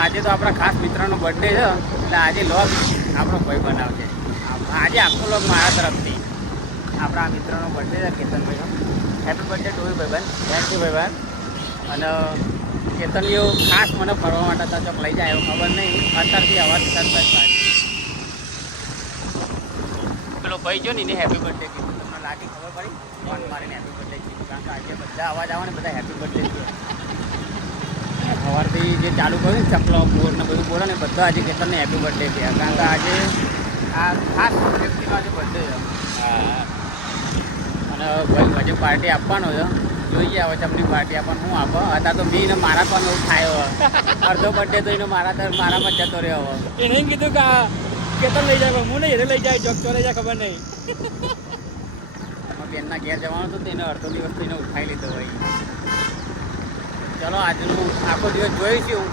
આજે તો આપણા ખાસ મિત્રનો બર્થડે છે એટલે આજે લોગ આપણો ભાઈ બનાવશે. આજે આખો લોગ મારા તરફથી. આપણા મિત્રનો બર્થડે છે કેતનભાઈનો. હેપી બર્થડે ટુ યુ ભાઈબંધ. થેન્ક યુ ભાઈબંધ. અને કેતનભાઈઓ ખાસ મને ફરવા માટે તો ચોક લઈ જાય એવું ખબર નહીં. અત્યારથી અવાજ થતા પેલો ભાઈ જો ને એને હેપી બર્થડે કીધું. તમને લાગી ખબર પડી ફોન મારીને હેપી બર્થડે કીધું. કારણ કે આજે બધા અવાજ આવે ને બધા હેપી બર્થડે કહે. સવારથી જે ચાલુ કર્યું ને ચકલો બોર ને બધું બોલે ને બધા આજે કેતનને હેપી બર્થડે કહે. કારણ કે આજે આ ખાસ વ્યક્તિનો આજે બર્થડે છે. અને ભાઈ હજી પાર્ટી આપવાનો છે. જોઈએ હવે ચમની પાર્ટી આપવાનું શું આપો. અત્યારે તો મેં મારા પણ એવું થાય હવે. અડધો બર્થડે તો એને મારામાં જતો રહ્યો હવે. એને એમ કીધું કે કેતન લઈ જાય હું નહીં એને લઈ જાય જોક ચોરાઈ જાય ખબર નહીં. એમાં બેનના ઘેર જવાનું હતું તેને અડધો દિવસ તો એને ઉઠાઈ લીધો ભાઈ. ચલો આજનું આખો દિવસ જોઈશું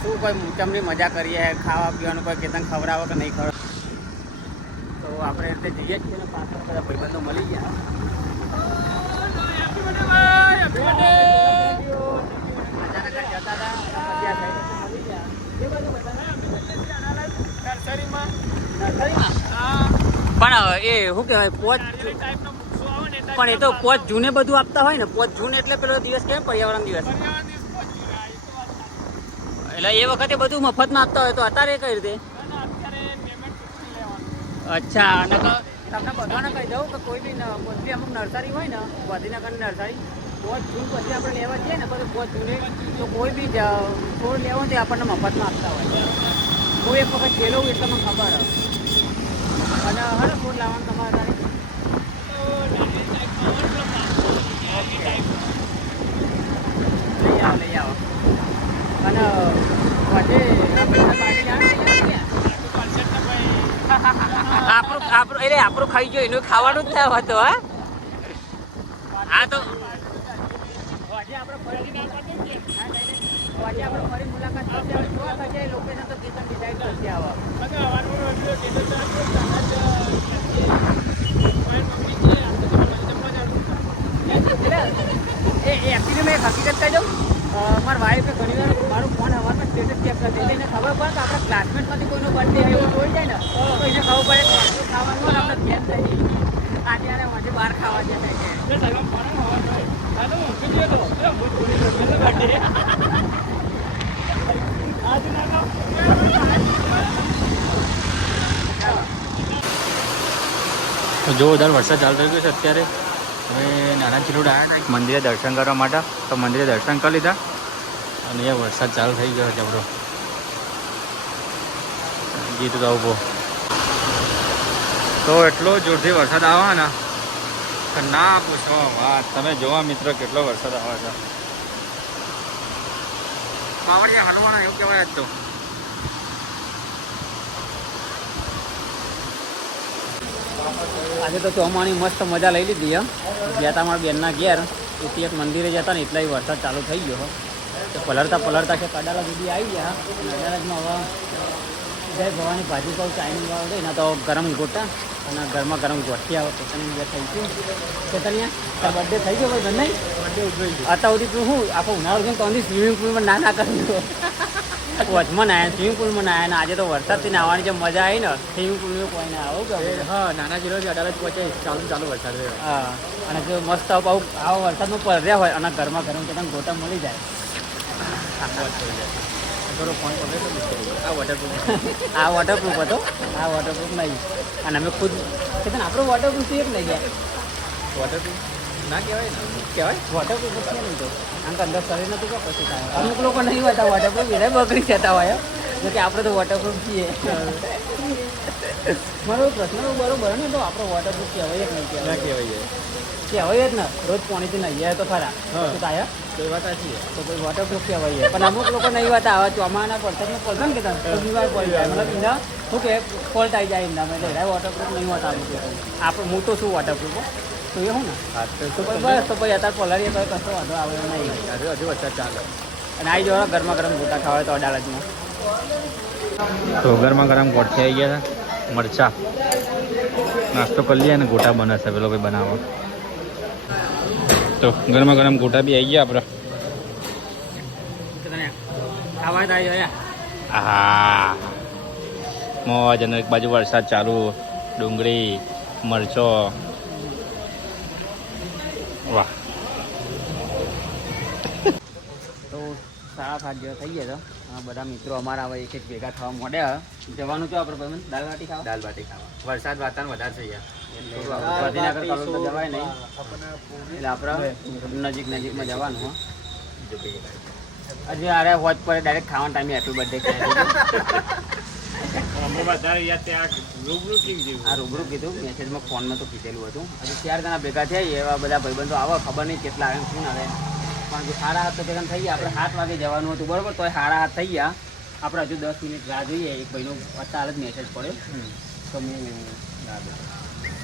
શું કોઈ ચમની મજા કરીએ ખાવા પીવાનું કોઈ કેતન ખવડાવે કે નહીં ખવડાવે. તો આપણે એટલે જઈએ જ છીએ ને પાછળ બધા ભાઈબંધો મળી ગયા. પણ એ શું કહેવાય પોચ પણ એ તો પોચ જૂને બધું આપતા હોય ને. પોચ જૂન એટલે પેલો દિવસ કેમ પર્યાવરણ દિવસ એટલે એ વખતે બધું મફતમાં આપતા હોય તો અત્યારે કઈ રીતે? અચ્છા. અને તમને બધાને કહી દઉં કે કોઈ બી મોસ્ટલી અમુક નર્સરી હોય ને ગાંધીનગરની નર્સરી 5 જૂન પછી આપણે લેવા જઈએ ને પછી 5 જૂને તો કોઈ બી છોડ લેવો ને તે આપણને મફતમાં આપતા હોય. હું એક વખત ગયેલો એટલે મને ખબર અને હરે છોડ લાવવાનું તમારે લઈ આવો અને પછી આપણું ખાઈ ગયો એનું ખાવાનું જ થાય હતો. હા તો આજે આપણે ફરી મુલાકાત કરશે. લોકેશન તો કેતન ડિસાઈડ કરશે. એકચ્યુઅલી મેં હકીકત કહી દઉં મારા વાઈફે ઘણી વાર મારું ફોન હવારમાં સ્ટેટસ ચેક કરી દે. એને ખબર પડે કે આપણા ક્લાસમેટમાંથી કોઈનો બર્થડે એવું જોઈ જાય ને તો એને ખબર પડે ખાવાનું આપણે ધ્યાન થઈ આજે યારે મને બહાર ખાવા જતા છે. જોરદાર વરસાદ ચાલુ થઈ ગયો છે અત્યારે. હવે નાના ચિલોડ આવ્યા હતા મંદિરે દર્શન કરવા માટે તો મંદિરે દર્શન કરી લીધા અને એ વરસાદ ચાલુ થઈ ગયો છે આપણો ગીત ગાવું તો એટલો જોરથી વરસાદ આવે ને કે ના પૂછો વાત. તમે જોવા મિત્રો કેટલો વરસાદ આવે છે. પાવડિયા હરવાના એવું કહેવાય જ તો. આજે તો ચોમાની મસ્ત મજા લઈ લીધી. ગયા હતા મારા બેનના ઘેર એથી એક મંદિરે જતા ને એટલા વરસાદ ચાલુ થઈ ગયો. તો પલળતા છે કડાલા સુધી આવી ગયા. અડાલજમાં હવે જય ભવાની ભાજી કહું ચાઇનીઝ વાળો છે એના તો ગરમ ગોટા અને ગરમા ગરમ ગોઠિયા કેતનની ઘેર થઈ ગયું. કેતનિયા તાર બર્થડે થઈ ગયો ભાઈ નહીં? બર્થડે ઉજવાઈ ગયો. અત્યાર સુધી તું શું આખો ઉનાળો છે તો સ્વિમિંગ પુલમાં ના કરી દો. વચમાં નાયા સ્વિમિંગ પુલમાં નાયા ને આજે તો વરસાદથી નાહવાની જે મજા આવી ને સ્વિમિંગ પુલમાં કોઈ ના આવું કે હા નાના જિલ્લાથી અડાલજ પહોંચે ચાલુ વરસાદ હા. અને જો મસ્ત આવો વરસાદમાં પડ્યા હોય અને ગરમા ગરમ કેતન ગોટા મળી જાય. આ વોટરપ્રૂફ હતો. આ વોટરપ્રૂફ નહીં અને અમે ખુદ કેતન આપણો વોટરપ્રૂફ એક લઈ ગયા. વોટરપ્રૂફ ના કહેવાય ને કહેવાય વોટરપ્રૂફ છે નહીં તો કારણ કે અંદર શરીર નથી કે પછી થાય. અમુક લોકો નહીં હોતા વોટરપ્રૂફ એને બગડી જતા હોય જો કે આપણે તો વોટરપ્રૂફ છીએ. મારો પ્રશ્ન બરોબર ને તો આપણો વોટરપ્રૂફ કહેવાય જ નહીં કહેવાય કહેવાય જ ને રોજ પાણીથી નહીં તો ખરા શું થાય તો વાત સાચી તો કોઈ વોટરપ્રૂફ કહેવાય પણ અમુક લોકો નહીં હોતા આવા ચોમાના વરસાદમાં પડશે ને કે બીમાર પડી જાય મતલબ એના શું કે ફોલ્ટ આવી જાય એમના એટલે વોટરપ્રૂફ નહીં હોતા અમુક લોકો. આપણે હું તો શું વોટરપ્રૂફ તો એ હું ને તો બસ તો ભાઈ અત્યારે પલાળીએ તો કશો વાંધો આવે નહીં. હજુ વરસાદ ચાલે અને આવી જવા ગરમા ગરમ ગોટા ખાવા તો અડાલજમાં તો ગરમા ગરમ ગોઠી આવી ગયા હતા. મરચા નાસ્તો કરી લઈએ અને ગોટા બનાવશે પેલો ભાઈ બનાવો તો ગરમા ગરમ ગોટા બી આવી ગયા આપણે ખાવા થાય હા મોજ અને એક બાજુ વરસાદ ચાલુ, ડુંગળી, મરચો, વાહ. તો 7:30 જેવા થઈ ગયા હતા. બધા મિત્રો અમારા હવે એક ભેગા થવા માંડ્યા. જવાનું તો આપણે ભાઈ દાલ બાટી ખાવા. વરસાદ વાતાવરણ વધારે થઈ ગયા એટલે જવાય નહીં, એટલે આપણે નજીકમાં જવાનું. હજી અરે હોજ પર ડાયરેક્ટ ખાવાનો ટાઈમે હેપી બર્થડે કહે રૂબરૂ કીધું, મેસેજમાં ફોનમાં તો કીધેલું હતું. હજી 4 જણા ભેગા થયા એવા બધા ભાઈબંધો આવે, ખબર નહીં કેટલા આવે શું આવે. પણ જો 7:30 તો ભેગા થઈ ગયા. આપણે 7 વાગે જવાનું હતું બરાબર, તો 7:30 થઈ ગયા. આપણે હજુ 10 મિનિટ રાહ જોઈએ. એક ભાઈનો અત્યારે જ મેસેજ પડ્યો તો હું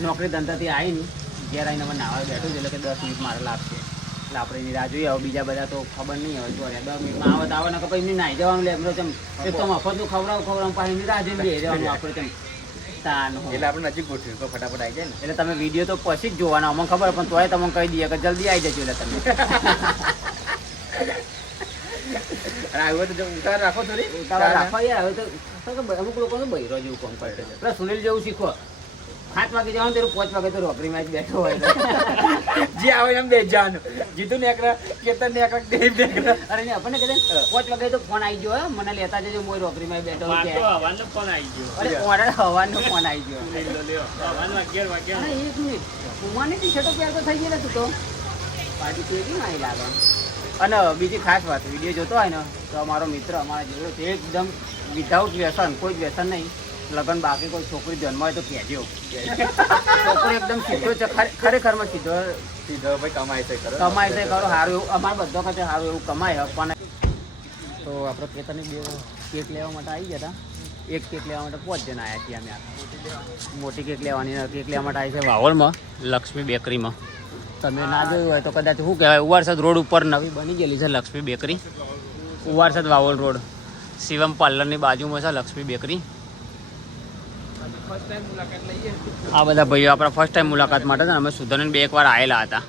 નોકરી ધંધાથી આવીને ઘેર આવીને અમે નાવા બેઠું છું, એટલે કે 10 મિનિટ મારે લાગશે. એટલે આપણે એની રાહ જોઈએ. હવે બીજા બધા તો ખબર નહીં હવે જો 10 મિનિટમાં આવે તો આવે ને પછી એમની નાહી જવાનું લે એમનો ચમ એક તો મફતનું ખવડાવું પાછી એની રાહ જોઈને બે રહેવાનું આપણે ચમ તાન. એટલે આપણે નજીક ગોઠવ્યું તો ફટાફટ આવી જાય ને. એટલે તમે વિડીયો તો પછી જ જોવાના, અમને ખબર પણ તોય તમને કહી દઈએ કે જલ્દી આવી જજો. એટલે તમે હવે તો ઉતાર રાખો, થોડી ઉતાર રાખો યાર. હવે તો અમુક લોકો તો બૈરો જેવું કામ કરે છે. એટલે સુનિલ જેવું શીખો. 7 વાગે જવાનું, તેરું 5 વાગે તો રોકડીમાં જ બેઠો હોય. જે આવે એમ બે જવાનું. જીતું ને એકરા કેતન ને એકરા દેવ ને અરે ને આપણને કહે 5 વાગે તો ફોન આવી ગયો, મને લેતા જજો, મોય રોકડીમાં બેઠો છે. હવાનો ફોન આવી ગયો. અરે ઓર્ડર હવાનો ફોન આવી ગયો. હવાનો 11 વાગે. અરે 1 મિનિટ ઉમાની ટી-શર્ટો પહેરતો થઈ ગયેલા તું તો પાર્ટી કેવી નહીં લાગે. અને બીજી ખાસ વાત, વિડીયો જોતો હોય ને તો અમારો મિત્ર અમારા જેવો છે એકદમ વિધાઉટ વ્યસન, કોઈ વ્યસન નહીં. લગન બાકી કોઈ છોકરી જન્મ હોય તો કહેજો. છોકરો એકદમ સીધો છે, ખરેખરમાં સીધો ભાઈ કમાય છે ખરો સારું એવું. અમારે બધો ખાતે સારું એવું કમાય. પણ તો આપણે ખેતરની 2 કેક લેવા માટે આવી ગયા હતા. એક કેક લેવા માટે 5 જણા આવ્યા છીએ અમે. મોટી કેક લેવાની, કેક લેવા માટે આવી છે વાવલમાં લક્ષ્મી બેકરીમાં. તમે ના જોયું હોય તો કદાચ શું કહેવાય, ઉવારસદ રોડ ઉપર નવી બની ગયેલી છે લક્ષ્મી બેકરી. ઉવારસદ વાવલ રોડ શિવમ પાર્લરની બાજુમાં છે લક્ષ્મી બેકરી. આ બધા ભાઈઓ આપણા ફર્સ્ટ ટાઈમ મુલાકાત માટે અમે સુધન 2 વાર આવેલા હતા.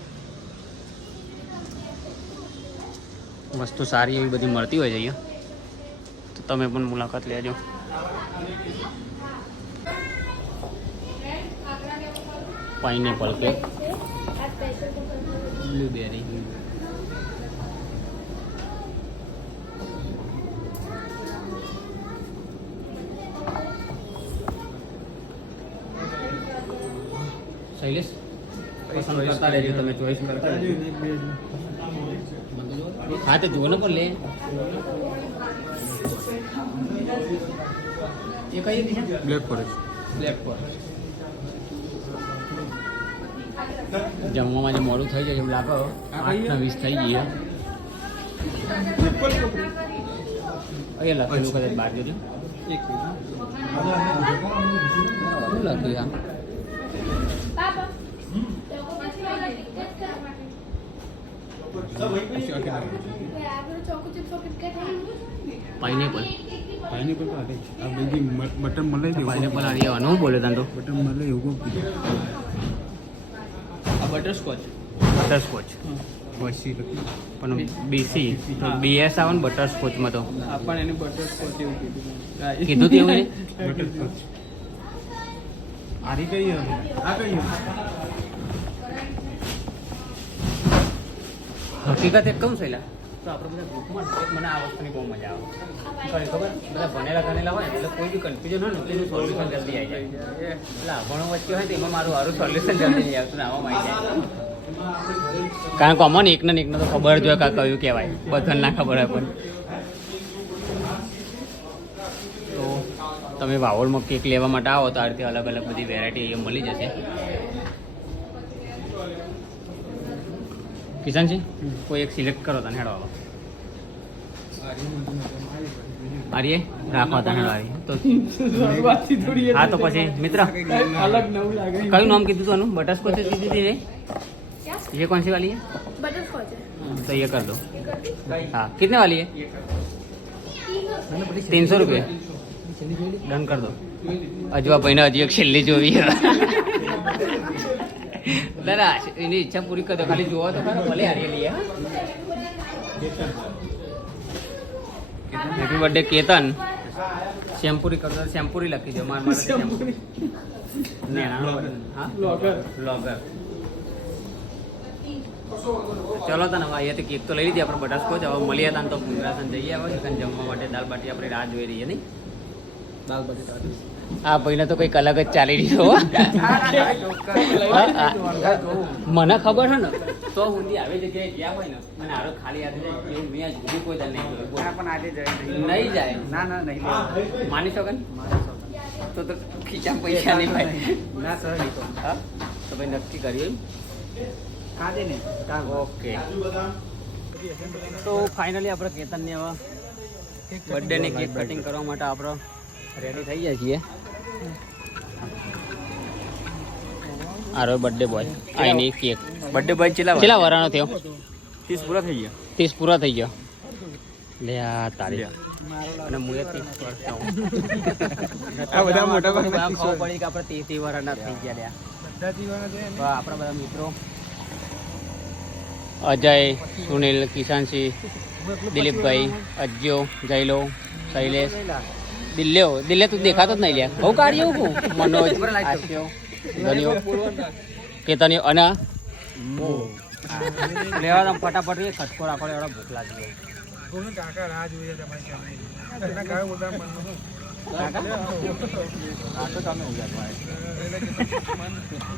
વસ્તુ સારી એવી બધી મળતી હોય છે અહીંયા, તો તમે પણ મુલાકાત લેજો. પાઇનેપલ કેક, બ્લુબેરી, શૈલેષ પસંદ કરતા રહેજો, તમે ચોઈસ કરતા રહેજો. હા તો જુઓ ને પણ લે. એ કઈ છે? Black forest. જમવામાં જે મોડું થઈ જાય એમ લાગે. 8:20 થઈ ગઈ. અહીંયા લખેલું કદાચ બહાર જોજો. શું લખ્યું આમ? પાઇનેપલ બટર મલાઈ પાઇનેપલ આ રહ્યા બોલે તાન તો બટર મલાઈ એવું આ બટરસ્કોચ પણ બીસી તો બીએસ આવે ને બટરસ્કોચમાં તો આપણને એને બટરસ્કોચ એવું કીધું હતું એવું બટરસ્કોચ આરી કઈ આ કઈ હકીકત એક કમ છેલા તો આપણે બધા ગ્રુપમાં મને આ વસ્તુની બહુ મજા આવે. ખબર બધા ભણેલા હોય એટલે કોઈ બી કન્ફ્યુઝન હોય ને એટલે એનું સોલ્યુશન જલ્દી આવી જાય. એટલે ભણો વચ્ચે હોય તો એમાં મારું સારું સોલ્યુશન જલ્દી નહીં આવતું ને આવામાં આવી જાય. કારણ કે અમને એકને તો ખબર જ હોય કે કયું કહેવાય, બધાને ના ખબર હોય. પણ તો તમે વાવલમાં કેક લેવા માટે આવો તો આ રીતે અલગ અલગ બધી વેરાયટી અહીંયા મળી જશે. કિશનજી કોઈ એક સિલેક્ટ કરો તને હેડો આવો. આર્ય રાખો તને આર્ય તો હા તો પછી મિત્ર અલગ નવું લાગે. કયું નામ કીધું તું? બટરસ્કોચ કીધી હતી રે. ये कौन सी वाली है? बटरस्कॉच है. तो ये कर दो. हाँ कितने वाली है? 300 रुपये. डन कर दो. अजवा भाई ने हजी एक छेल्ली जोवी है. दादा એની ઈચ્છા પૂરી કરી દો, ખાલી જોવો તો ખરો ભલે હારી લઈએ. Happy birthday Ketan. શેમ્પુરી કરતો શેમ્પુરી લખી દો મારે શેમ્પુરી હા બ્લોગર ચલો તને હવે અહીંયાથી કેક તો લઈ લીધી આપણે બટરસ્કોચ હવે મળીએ હતા તો પુંગરાસન જઈએ હવે ચિકન જમવા માટે દાલ બાટી આપણે રાહ જોઈ રહીએ નહીં દાલ બાટી આ ભાઈને તો કંઈક અલગ જ ચાલી રહ્યો મને ખબર છે ને તો ઊંધી આવી જગ્યાએ ગયા હોય ને અને આરો ખાલી હાથે જાય એવું મેં સુધી કોઈ તને નહીં જોયું પણ આજે જાય નહીં જાય ના નહીં માની શકો ને તો ખીચામાં પૈસા નહીં ભાઈ ના સર નહીં હા તો ભાઈ નક્કી કર્યું કાજે ને ઓકે તો ફાઇનલી આપણે કેતનની હવે બર્થડેની કેક કટિંગ કરવા માટે આપણે રેડી થઈ ગયા છીએ આરો બર્થડે બોય આની કેક બર્થડે બોય ચેલા વરાનો થયો 30 પૂરા થઈ ગયા 30 પૂરા થઈ ગયા લે આ તારી અને મુએ 30 વર્ષ આ બધા મોટા ભાગ ખબર પડી કે આપણે 30 વરાના થઈ ગયા લ્યા બધા જીવાના છે આપણા બધા મિત્રો અજય સુનિલ કિશનસિંહ દિલીપભાઈ અજ્યો જયલો શૈલેષ દિલ્હે તું દેખાતો જ નહીં લ્યા બહુ કાઢ્યો હું મનોજ આસ્યો ધન્યો કેતન્યો અને લેવા ફટાફટ ખટકો રાખો એવડો ભૂખ લાગી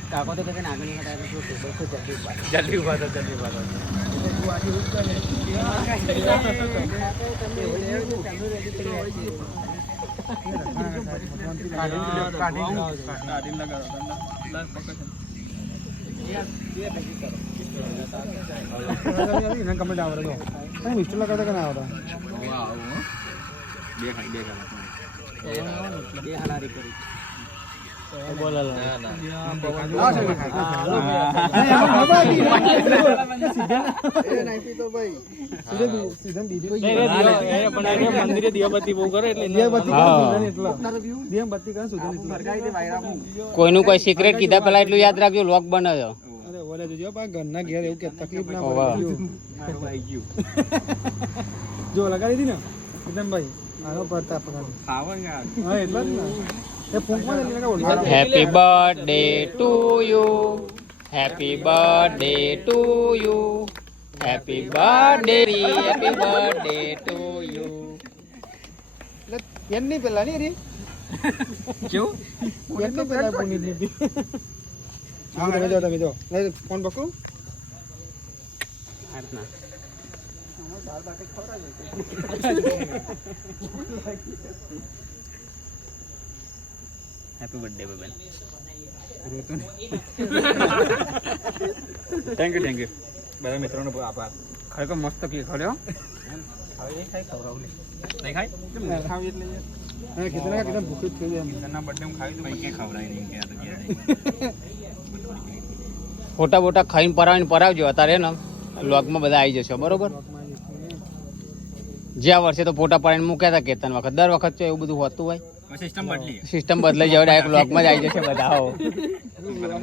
કાકો તો કે આગળ જલ્દી ઉભા થો કમેન્ટ આવડે તો મિસ્ટર લગાડે કે ના આવડે બે હાલારી કરી મંદિરે દિયાબત્તી બહુ કરે કોઈનું કોઈ સિક્રેટ કીધા પેલા એટલું યાદ રાખજો લોક બનાવ્યો ઘરના ઘેર એવું કે તકલીફ ના પડે જો લગાડી હતી ને એકદમ ભાઈ આનો પ્રતાપ હા એટલે જ ને happy birthday to you happy birthday to you happy birthday to you એમની પેલા નહીં રે કેવું એમની પેલા પુનિત નથી હા તમે જો ફોન પકડું હાથના હેપી બર્થડે બેન થેન્ક યુ બધા મિત્રોનો આભાર ખરેખર મસ્ત કેક ખર્યો ફોટા બોટા ખાઈને પરાવજો અત્યારે ને વ્લોગમાં બધા આવી જશે બરોબર જ્યાં વર્ષે તો ફોટા પડાવીને મૂક્યા હતા કેતન વખત દર વખત તો એવું બધું હોતું હોય સિસ્ટમ બદલાઈ જાય ડાયરેક્ટ વ્લોગમાં જ આવી જશે બધા હો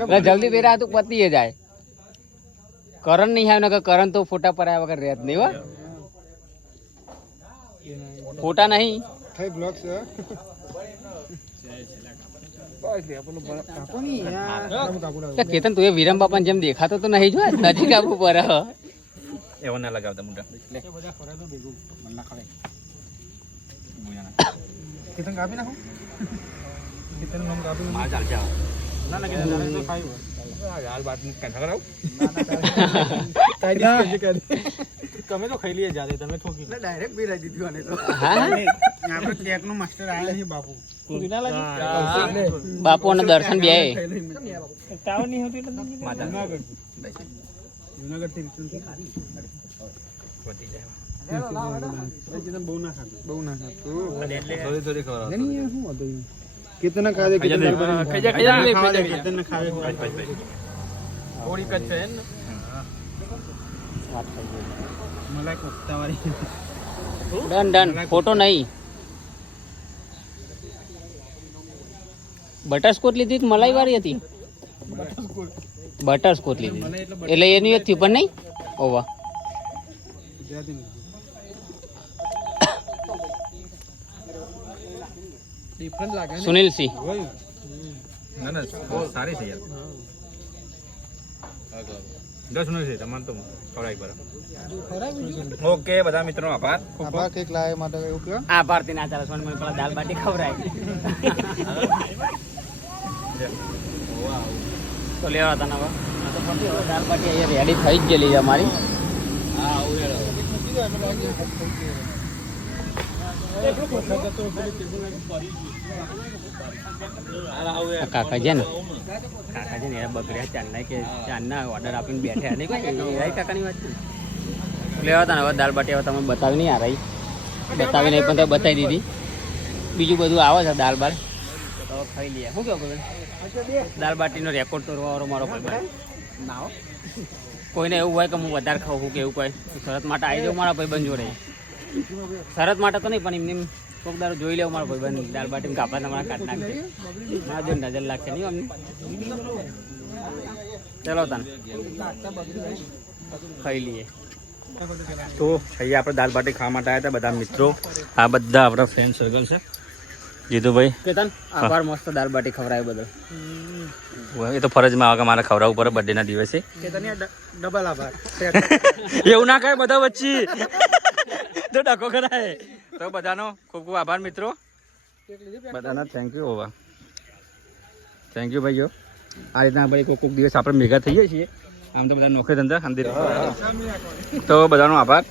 એટલે જલ્દી પેલા તું પતી જાય કરણ નહીં આવે ને કે કરણ તો ફોટા પરાયા વગર રહે જ નહીં હો ફોટા નહીં થઈ બ્લોગ છે કેતન તું એ વિરમ બાપાને જેમ દેખાતો તો નહીં જો નજીક આવવું પડે એવો ના લગાવતા મોટા કેતન કાપી નાખો કેતન નામ કાપી માર ચાલશે ના ના કેતન તો ખાઈ હાલ બાત કંઠા કરાવ તમે તો ખાઈ લઈએ જાતે તમે ઠોકી ડાયરેક્ટ બી લાગી દીધું આને તો હા આપણે કેક નો માસ્ટર આયા છે બાપુ બાપુ અને દર્શન બે ટાવર નહીં હોતી એટલે માતા જુનાગઢ થી વધી જાય બહુ ના ખાતું થોડી ખબર નહીં શું હતું કેતન ખાવે કેતન કેતન ખાવે થોડી કચ્છ છે ને મલાઈ કોફતા વાળી ડન ફોટો નહીં બટરસ્કોચ લીધી કે મલાઈ વાળી હતી બટરસ્કોચ લીધી એટલે એનું એક થયું પણ નહીં ઓવા ડિફરન્ટ લાગે ને સુનિલસિંહ ના ના બહુ સારી છે યાર 10 મિનિટ છે તમારે તો ખવડાવી બરાબર ઓકે બધા મિત્રો આભાર આભાર કેક લાવે માટે એવું કયો આ ભારતી ના ચાલે સોની મને પેલા દાલ બાટી ખવડાય તો લેવા હતા નવા તો પછી હવે દાલ બાટી અહીંયા રેડી થઈ જ ગયેલી છે અમારી કાકા છે ને એ બગડ્યા ચાંદના કે ચાંદના ઓર્ડર આપીને બેઠા નહીં કોઈ કાકાની વાત લેવા હતા ને હવે દાલ બાટી હવે તમે બતાવી નહીં આ રહી બતાવી નહીં પણ તો બતાવી દીધી બીજું બધું આવે છે દાલ બાર તો ખાઈ લઈએ શું કહો દાલ બાટીનો રેકોર્ડ તોડવાનો મારો ભાઈ ના કોઈને એવું હોય કે હું વધારે ખાઉં કે એવું કોઈ શરત માટે આવી જાઉં મારા ભાઈબંધ જોડે શરત માટે તો નહીં પણ એમને કોઈક દારો જોઈ લેવું મારા ભાઈબંધ દાલ બાટીમાં કાપા તમારા કાઢ નાખશે મારા જો નજર લાગશે નહીં અમને ચલો તને ખાઈ લઈએ તો અહીંયા આપણે દાલ બાટી ખાવા માટે આવ્યા હતા બધા મિત્રો આ બધા આપણા ફ્રેન્ડ સર્કલ છે જીતુભાઈ કેતન આભાર મસ્ત દાલ બાટી ખવડાવે બધો એ તો ફરજમાં આવે કે મારે ખવડાવવું પડે બર્થડેના દિવસે ડબલ આભાર એવું ના કહે બધા વચ્ચે તો ડકો કરાય તો બધાનો ખૂબ ખૂબ આભાર મિત્રો બધાના થેન્ક યુ હોવા થેન્ક યુ ભાઈઓ આ રીતના ભાઈ કોઈક દિવસ આપણે ભેગા થઈએ છીએ આમ તો બધા નોકરી ધંધા શાંતિ તો બધાનો આભાર